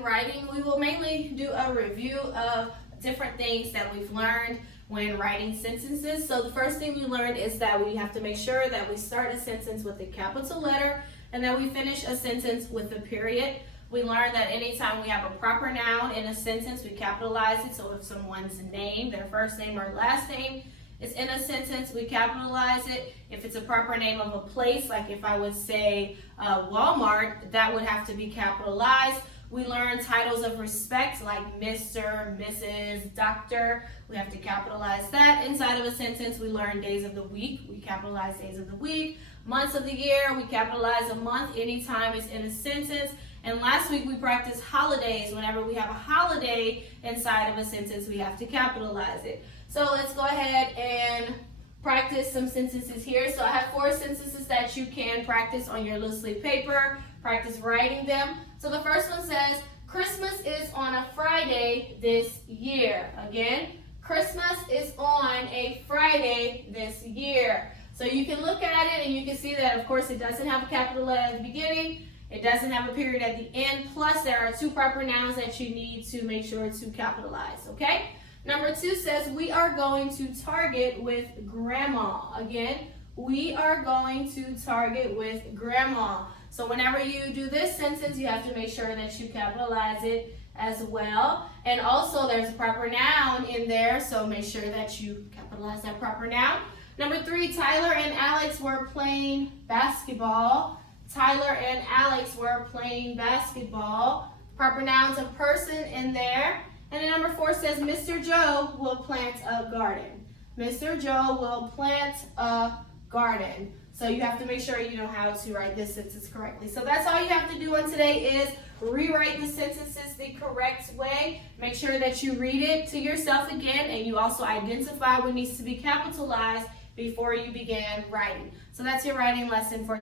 begin writing, we will mainly do a review of different things that we've learned when writing sentences. So the first thing we learned is that we have to make sure that we start a sentence with a capital letter and that we finish a sentence with a period. We learned that anytime we have a proper noun in a sentence, we capitalize it. So if someone's name, their first name or last name, is in a sentence, we capitalize it. If it's a proper name of a place, like if I would say Walmart, that would have to be capitalized. We learn titles of respect like Mr., Mrs., Doctor. We have to capitalize that inside of a sentence. We learn days of the week. We capitalize days of the week. Months of the year, we capitalize a month anytime it's in a sentence. And last week we practiced holidays. Whenever we have a holiday inside of a sentence, we have to capitalize it. So let's go ahead and practice some sentences here. So I have 4 sentences that you can practice on your little slip paper. Practice writing them. So the first one says, Christmas is on a Friday this year. Again, Christmas is on a Friday this year. So you can look at it and you can see that, of course, it doesn't have a capital letter at the beginning. It doesn't have a period at the end. Plus, there are 2 proper nouns that you need to make sure to capitalize, okay? Number 2 says, we are going to Target with Grandma. Again, we are going to Target with Grandma. So whenever you do this sentence, you have to make sure that you capitalize it as well. And also, there's a proper noun in there, so make sure that you capitalize that proper noun. Number 3, Tyler and Alex were playing basketball. Tyler and Alex were playing basketball. Proper nouns of person in there. And then number 4 says, Mr. Joe will plant a garden. Mr. Joe will plant a garden. So you have to make sure you know how to write this sentence correctly. So that's all you have to do on today is rewrite the sentences the correct way. Make sure that you read it to yourself again, and you also identify what needs to be capitalized before you begin writing. So that's your writing lesson for